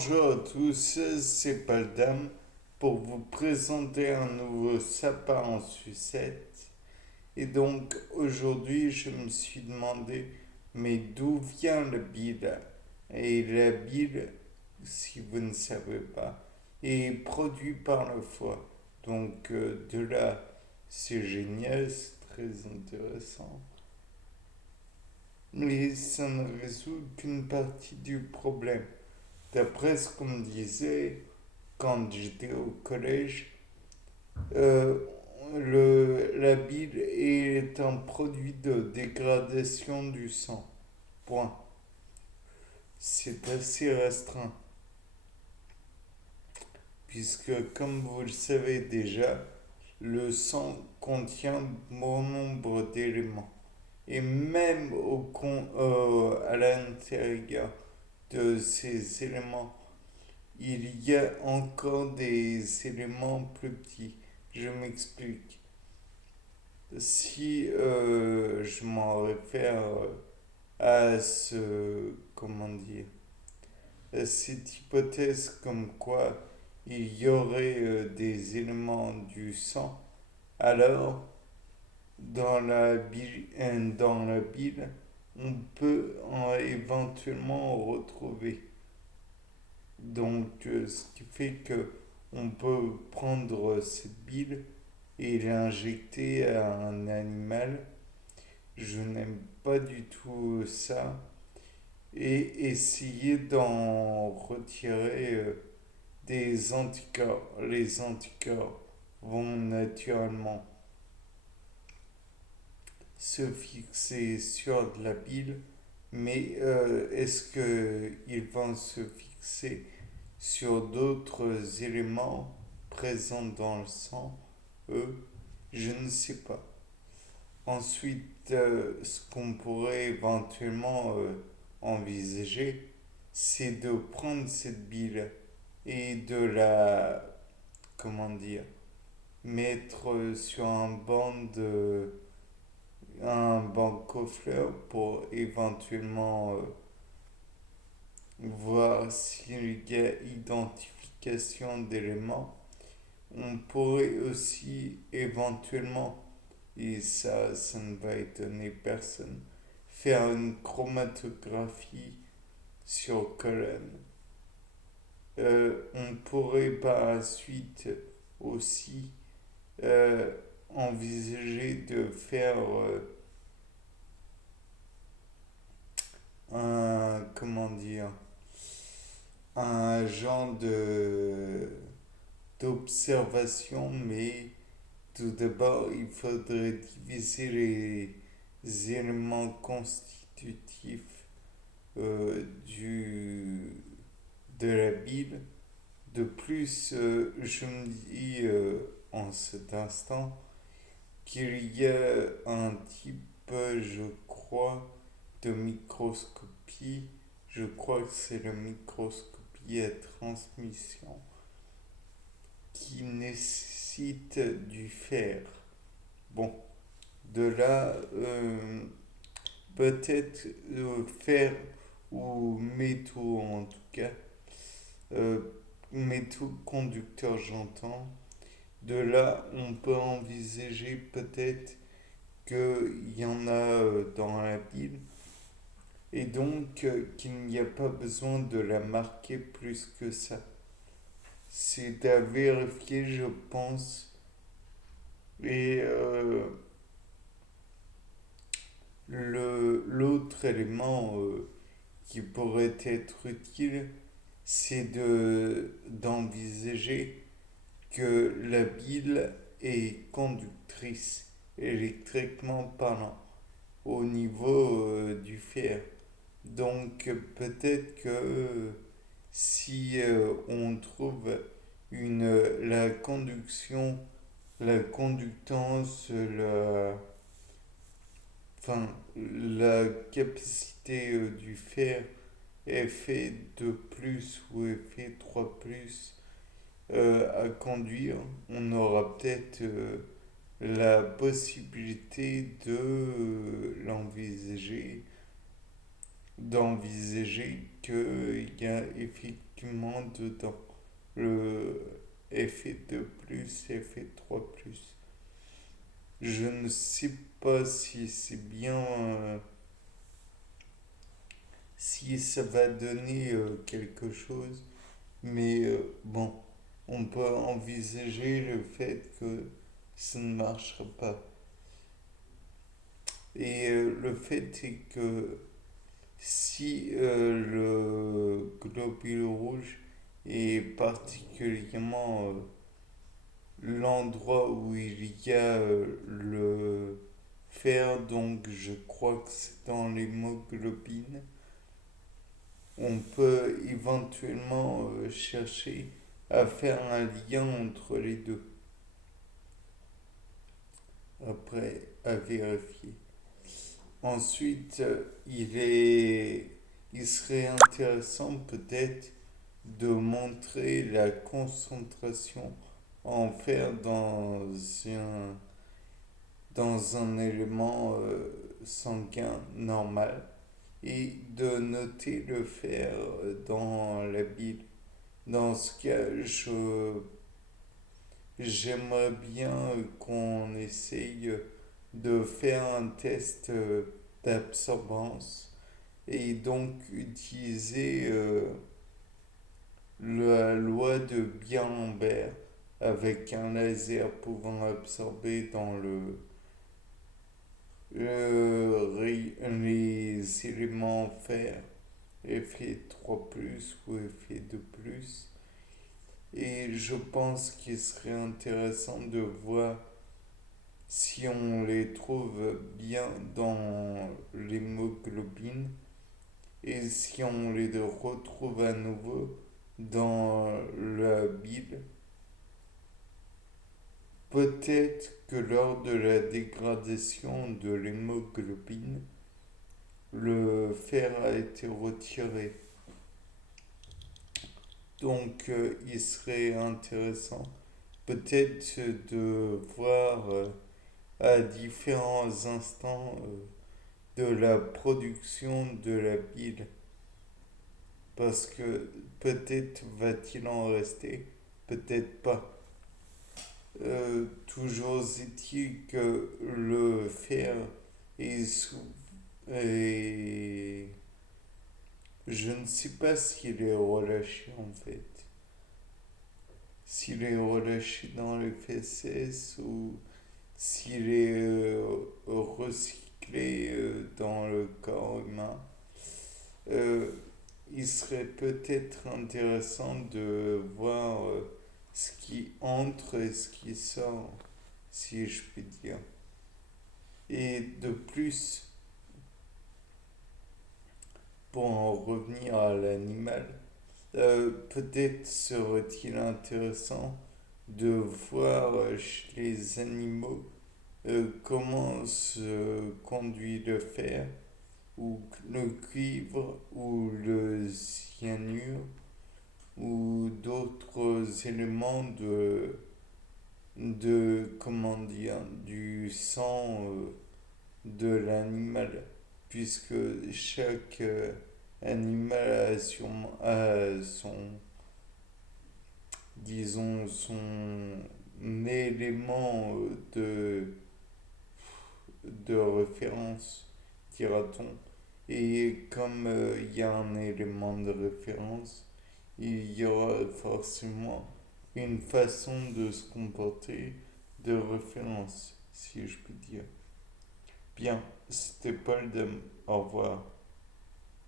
Bonjour à tous, c'est Paldam pour vous présenter un nouveau sapin en sucette. Et donc aujourd'hui, je me suis demandé, mais d'où vient la bile? Et la bile, si vous ne savez pas, est produite par le foie. Donc de là, c'est génial, c'est très intéressant. Mais ça ne résout qu'une partie du problème. D'après ce qu'on me disait quand j'étais au collège, euh, la bile est un produit de dégradation du sang. Point. C'est assez restreint, puisque comme vous le savez déjà, le sang contient bon nombre d'éléments. Et même à l'intérieur de ces éléments, il y a encore des éléments plus petits. Je m'explique. Si je m'en réfère à comment dire, à cette hypothèse comme quoi il y aurait des éléments du sang, alors dans la bile, on peut éventuellement en retrouver. Donc, ce qui fait que on peut prendre cette bile et l'injecter à un animal. Je n'aime pas du tout ça. Et essayer d'en retirer des anticorps. Les anticorps vont naturellement se fixer sur de la bile, mais est-ce qu'ils vont se fixer sur d'autres éléments présents dans le sang? Eux, je ne sais pas. Ensuite, ce qu'on pourrait éventuellement envisager, c'est de prendre cette bile et de la, comment dire, mettre sur un banc coffreur pour éventuellement voir s'il y a identification d'éléments. On pourrait aussi éventuellement, et ça ne va étonner personne, faire une chromatographie sur colonne. On pourrait par la suite aussi euh, envisager de faire comment dire, un genre d'observation, mais tout d'abord, il faudrait diviser les éléments constitutifs de la bile. De plus, je me dis en cet instant qu'il y a un type, je crois, de microscopie. Je crois que c'est la microscopie à transmission qui nécessite du fer. Bon, de là, peut-être fer ou métaux en tout cas, euh, métaux conducteurs j'entends. De là, on peut envisager peut-être qu'il y en a dans la pile et donc qu'il n'y a pas besoin de la marquer plus que ça. C'est à vérifier, je pense. Et l'autre élément qui pourrait être utile, c'est d'envisager que la bile est conductrice électriquement parlant au niveau du fer. Donc peut-être que si on trouve la conduction, la conductance, la capacité du fer fait 2 plus ou fait 3 plus à conduire, on aura peut-être la possibilité de l'envisager d'envisager qu'il y a effectivement dedans le Fe2+, Fe3+. Je ne sais pas si c'est bien, si ça va donner quelque chose, mais bon, on peut envisager le fait que ça ne marchera pas. Et le fait est que si le globule rouge est particulièrement l'endroit où il y a le fer, donc je crois que c'est dans l'hémoglobine, on peut éventuellement chercher à faire un lien entre les deux. Après, à vérifier. Ensuite, il serait intéressant peut-être de montrer la concentration en fer dans un élément sanguin normal et de noter le fer dans la bile. Dans ce cas, j'aimerais bien qu'on essaye de faire un test d'absorbance et donc utiliser la loi de Bien-Lambert avec un laser pouvant absorber dans les éléments fer Fe3+, ou Fe2+. Et je pense qu'il serait intéressant de voir si on les trouve bien dans l'hémoglobine et si on les retrouve à nouveau dans la bile. Peut-être que lors de la dégradation de l'hémoglobine, le fer a été retiré. Donc il serait intéressant peut-être de voir à différents instants de la production de la bile. Parce que peut-être va-t-il en rester, peut-être pas. Toujours est-il que le fer est sous... Et je ne sais pas s'il est relâché en fait. S'il est relâché dans les fesses ou s'il est recyclé dans le corps humain. Euh, il serait peut-être intéressant de voir ce qui entre et ce qui sort, si je puis dire. Et de plus, pour en revenir à l'animal, peut-être serait-il intéressant de voir chez les animaux comment se conduit le fer ou le cuivre ou le cyanure ou d'autres éléments comment dire, du sang de l'animal, puisque chaque animal a disons, son élément de référence, dira-t-on. Et comme il y a un élément de référence, il y aura forcément une façon de se comporter de référence, si je puis dire. Bien, c'était Paul Dem. Au revoir.